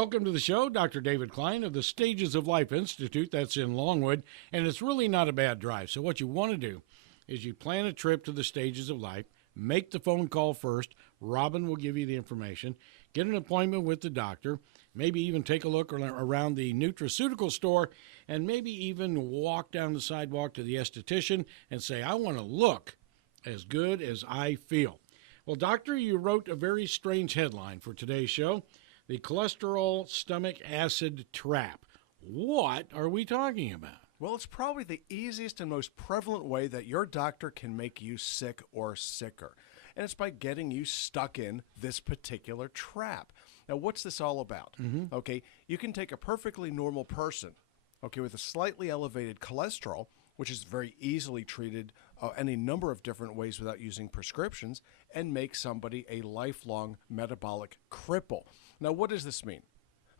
Welcome to the show, Dr. David Klein of the Stages of Life Institute. That's in Longwood, and it's really not a bad drive. So what you want to do is you plan a trip to the Stages of Life, make the phone call first. Robin will give you the information. Get an appointment with the doctor, maybe even take a look around the nutraceutical store, and maybe even walk down the sidewalk to the esthetician and say, I want to look as good as I feel. Well, doctor, you wrote a very strange headline for today's show. The cholesterol stomach acid trap. What are we talking about? Well, it's probably the easiest and most prevalent way that your doctor can make you sick or sicker. And it's by getting you stuck in this particular trap. Now, what's this all about? Okay, you can take a perfectly normal person, okay, with a slightly elevated cholesterol, which is very easily treated any number of different ways without using prescriptions, and make somebody a lifelong metabolic cripple. Now, what does this mean?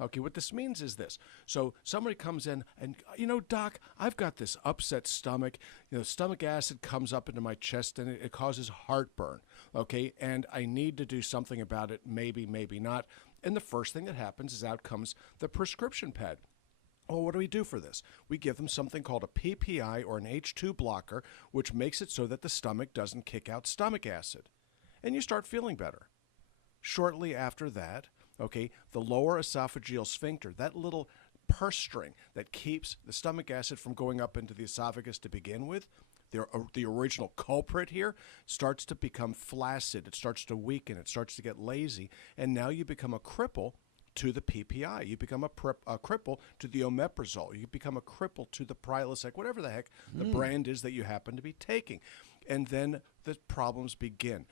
Okay, what this means is this. So somebody comes in and, doc, I've got this upset stomach. Stomach acid comes up into my chest and it causes heartburn. Okay, and I need to do something about it, maybe, maybe not. And the first thing that happens is out comes the prescription pad. Well, what do we do for this? We give them something called a PPI or an H2 blocker, which makes it so that the stomach doesn't kick out stomach acid. And you start feeling better. Shortly after that, okay, the lower esophageal sphincter, that little purse string that keeps the stomach acid from going up into the esophagus to begin with, the original culprit here, starts to become flaccid. It starts to weaken. It starts to get lazy. And now you become a cripple to the PPI. You become a cripple to the omeprazole. You become a cripple to the Prilosec, whatever the heck the brand is that you happen to be taking. And then the problems begin.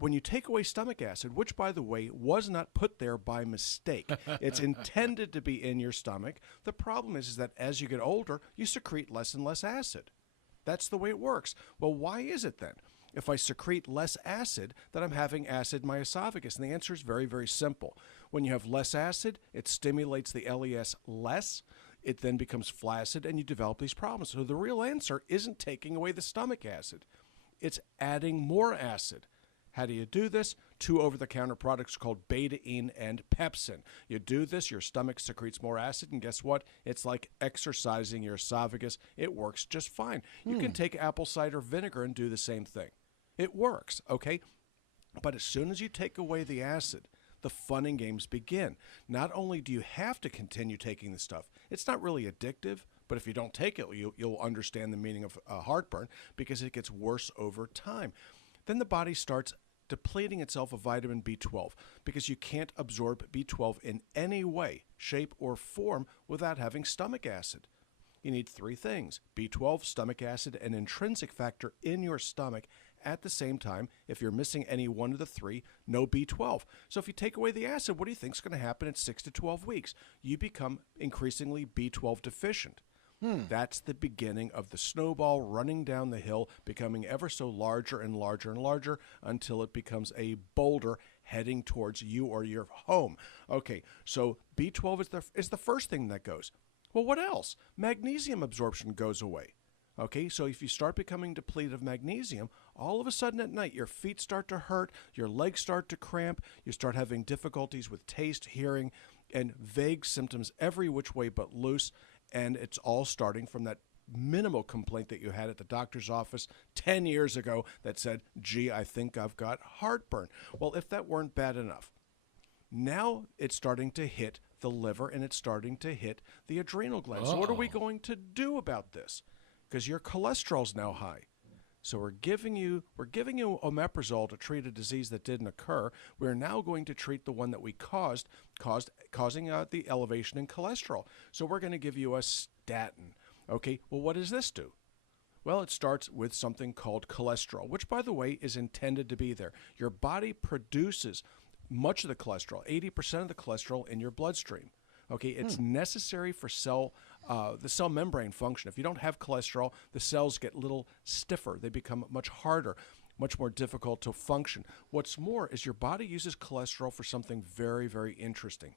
When you take away stomach acid, which, by the way, was not put there by mistake, it's intended to be in your stomach. The problem is that as you get older, you secrete less and less acid. That's the way it works. Well, why is it then, if I secrete less acid, that I'm having acid in my esophagus? And the answer is very, very simple. When you have less acid, it stimulates the LES less. It then becomes flaccid, and you develop these problems. So the real answer isn't taking away the stomach acid. It's adding more acid. How do you do this? 2 over-the-counter products called betaine and pepsin. You do this, your stomach secretes more acid, and guess what? It's like exercising your esophagus. It works just fine. You can take apple cider vinegar and do the same thing. It works, okay? But as soon as you take away the acid, the fun and games begin. Not only do you have to continue taking the stuff, it's not really addictive, but if you don't take it, you'll understand the meaning of heartburn because it gets worse over time. Then the body starts depleting itself of vitamin B12 because you can't absorb B12 in any way, shape, or form without having stomach acid. You need 3 things: B12, stomach acid, and intrinsic factor in your stomach at the same time. If you're missing any one of the 3, no B12. So if you take away the acid, what do you think is going to happen in 6 to 12 weeks? You become increasingly B12 deficient. That's the beginning of the snowball running down the hill, becoming ever so larger and larger and larger until it becomes a boulder heading towards you or your home. Okay, so B12 is the first thing that goes. Well, what else? Magnesium absorption goes away. Okay, so if you start becoming depleted of magnesium, all of a sudden at night your feet start to hurt, your legs start to cramp, you start having difficulties with taste, hearing, and vague symptoms every which way but loose. And it's all starting from that minimal complaint that you had at the doctor's office 10 years ago that said, gee, I think I've got heartburn. Well, if that weren't bad enough, now it's starting to hit the liver and it's starting to hit the adrenal glands. So what are we going to do about this? Because your cholesterol's now high. So we're giving you omeprazole to treat a disease that didn't occur. We're now going to treat the one that we causing the elevation in cholesterol. So we're going to give you a statin. Okay, well, what does this do? Well, it starts with something called cholesterol, which, by the way, is intended to be there. Your body produces much of the cholesterol, 80% of the cholesterol in your bloodstream. Okay, it's necessary for the cell membrane function. If you don't have cholesterol, the cells get a little stiffer. They become much harder, much more difficult to function. What's more is your body uses cholesterol for something very, very interesting.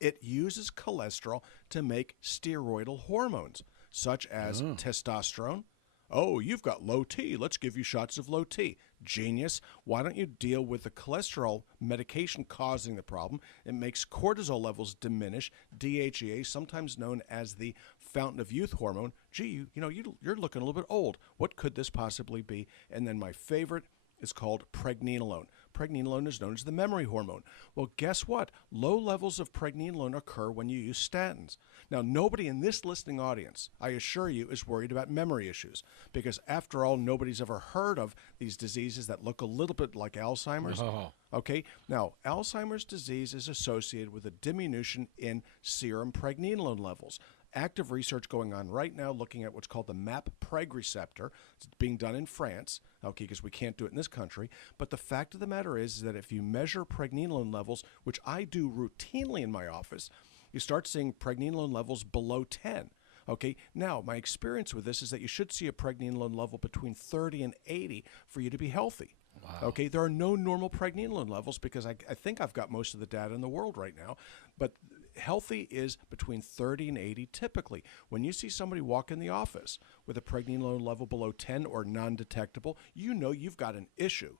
It uses cholesterol to make steroidal hormones, such as testosterone, Oh, you've got low T. Let's give you shots of low T. Genius. Why don't you deal with the cholesterol medication causing the problem? It makes cortisol levels diminish. DHEA, sometimes known as the fountain of youth hormone. Gee, you're looking a little bit old. What could this possibly be? And then my favorite is called pregnenolone. Pregnenolone is known as the memory hormone. Well, guess what? Low levels of pregnenolone occur when you use statins. Now, nobody in this listening audience, I assure you, is worried about memory issues because, after all, nobody's ever heard of these diseases that look a little bit like Alzheimer's. Oh. Okay, now, Alzheimer's disease is associated with a diminution in serum pregnenolone levels. Active research going on right now looking at what's called the MAP-PREG receptor. It's being done in France, okay, because we can't do it in this country. But the fact of the matter is that if you measure pregnenolone levels, which I do routinely in my office, you start seeing pregnenolone levels below 10. Okay, now my experience with this is that you should see a pregnenolone level between 30 and 80 for you to be healthy. Wow. Okay, there are no normal pregnenolone levels because I think I've got most of the data in the world right now, but healthy is between 30 and 80 typically. When you see somebody walk in the office with a pregnenolone level below 10 or non-detectable, you know you've got an issue.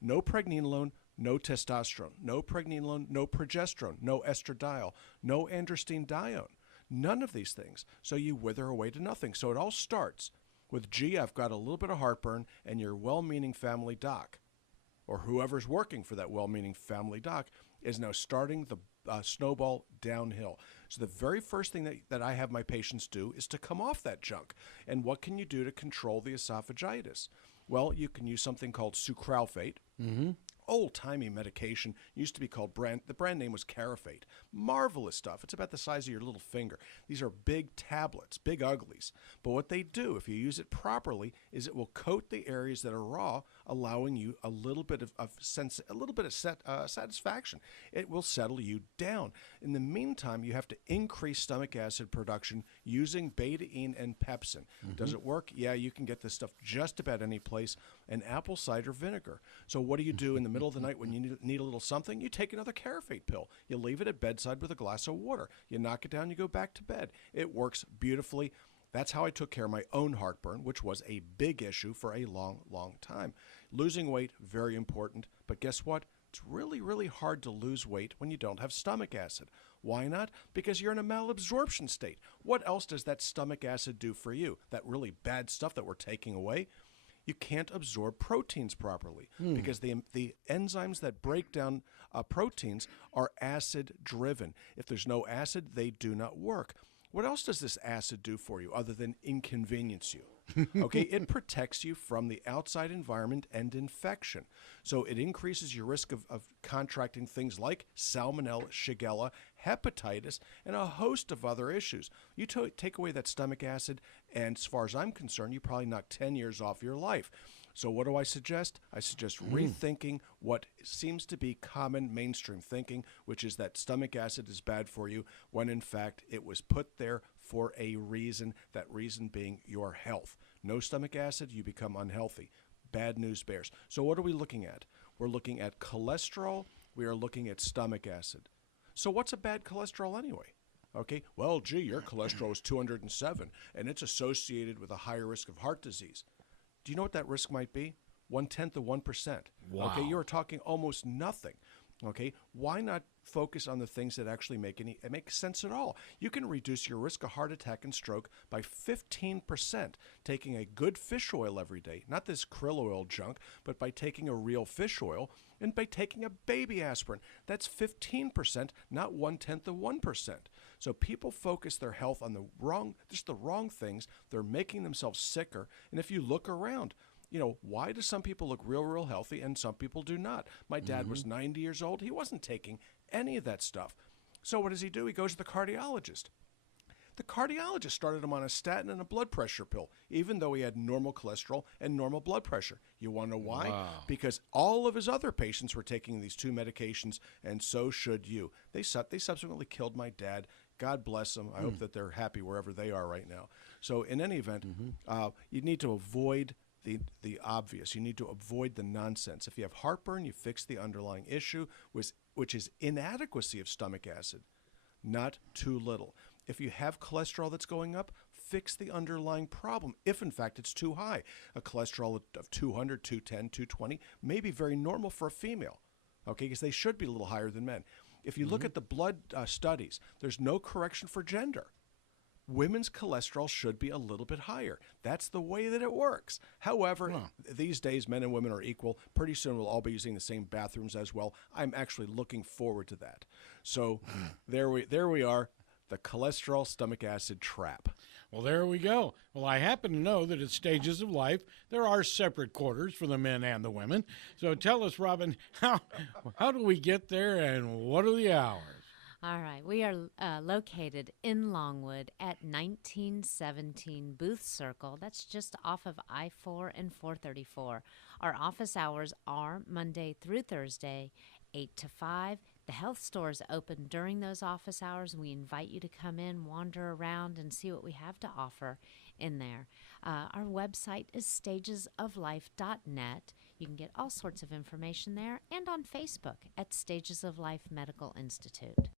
No pregnenolone, no testosterone. No pregnenolone, no progesterone, no estradiol, no androstenedione. None of these things. So you wither away to nothing. So it all starts with, gee, I've got a little bit of heartburn, and your well-meaning family doc, or whoever's working for that well-meaning family doc, is now starting the snowball downhill. So the very first thing that I have my patients do is to come off that junk. And what can you do to control the esophagitis? Well, you can use something called sucralfate. Mm-hmm. Old-timey medication, used to be called the brand name was Carafate. Marvelous stuff. It's about the size of your little finger. These are big tablets, big uglies. But what they do, if you use it properly, is it will coat the areas that are raw, allowing you a little bit of satisfaction. It will settle you down. In the meantime, you have to increase stomach acid production using betaine and pepsin. Mm-hmm. Does it work? Yeah, you can get this stuff just about any place. And apple cider vinegar. So what do you do in the middle of the night when you need a little something? You take another Carafate pill. You leave it at bedside with a glass of water. You knock it down, you go back to bed. It works beautifully. That's how I took care of my own heartburn, which was a big issue for a long, long time. Losing weight, very important. But guess what? It's really, really hard to lose weight when you don't have stomach acid. Why not? Because you're in a malabsorption state. What else does that stomach acid do for you? That really bad stuff that we're taking away? You can't absorb proteins properly because the enzymes that break down proteins are acid-driven. If there's no acid, they do not work. What else does this acid do for you other than inconvenience you? Okay, it protects you from the outside environment and infection. So it increases your risk of contracting things like salmonella, shigella, hepatitis, and a host of other issues. You take away that stomach acid, and as far as I'm concerned, you probably knock 10 years off your life. So what do I suggest? I suggest rethinking what seems to be common mainstream thinking, which is that stomach acid is bad for you, when in fact it was put there for a reason, that reason being your health. No stomach acid, you become unhealthy. Bad news bears. So what are we looking at? We're looking at cholesterol. We are looking at stomach acid. So what's a bad cholesterol anyway? Okay, well, gee, your cholesterol is 207, and it's associated with a higher risk of heart disease. Do you know what that risk might be? 1/10 of 1%. Wow. Okay, you're talking almost nothing. Okay, why not focus on the things that actually make sense at all? You can reduce your risk of heart attack and stroke by 15% taking a good fish oil every day, not this krill oil junk, but by taking a real fish oil and by taking a baby aspirin. That's 15%, not 1/10 of 1%. So people focus their health on the wrong things. They're making themselves sicker. And if you look around, why do some people look real, real healthy and some people do not? My dad was 90 years old. He wasn't taking any of that stuff. So what does he do? He goes to the cardiologist. The cardiologist started him on a statin and a blood pressure pill, even though he had normal cholesterol and normal blood pressure. You want to know why? Wow. Because all of his other patients were taking these two medications, and so should you. They subsequently killed my dad. God bless them. I hope that they're happy wherever they are right now. So in any event, you need to avoid the obvious. You need to avoid the nonsense. If you have heartburn, you fix the underlying issue, which is inadequacy of stomach acid, not too little. If you have cholesterol that's going up, fix the underlying problem if, in fact, it's too high. A cholesterol of 200, 210, 220 may be very normal for a female, okay, because they should be a little higher than men. If you look at the blood studies, there's no correction for gender. Women's cholesterol should be a little bit higher. That's the way that it works. However, these days, men and women are equal. Pretty soon, we'll all be using the same bathrooms as well. I'm actually looking forward to that. So there we are, the cholesterol stomach acid trap. Well, there we go. Well, I happen to know that at Stages of Life, there are separate quarters for the men and the women. So tell us, Robin, how do we get there and what are the hours? All right. We are located in Longwood at 1917 Booth Circle. That's just off of I-4 and 434. Our office hours are Monday through Thursday, 8 to 5. The health store is open during those office hours. We invite you to come in, wander around, and see what we have to offer in there. Our website is stagesoflife.net. You can get all sorts of information there and on Facebook at Stages of Life Medical Institute.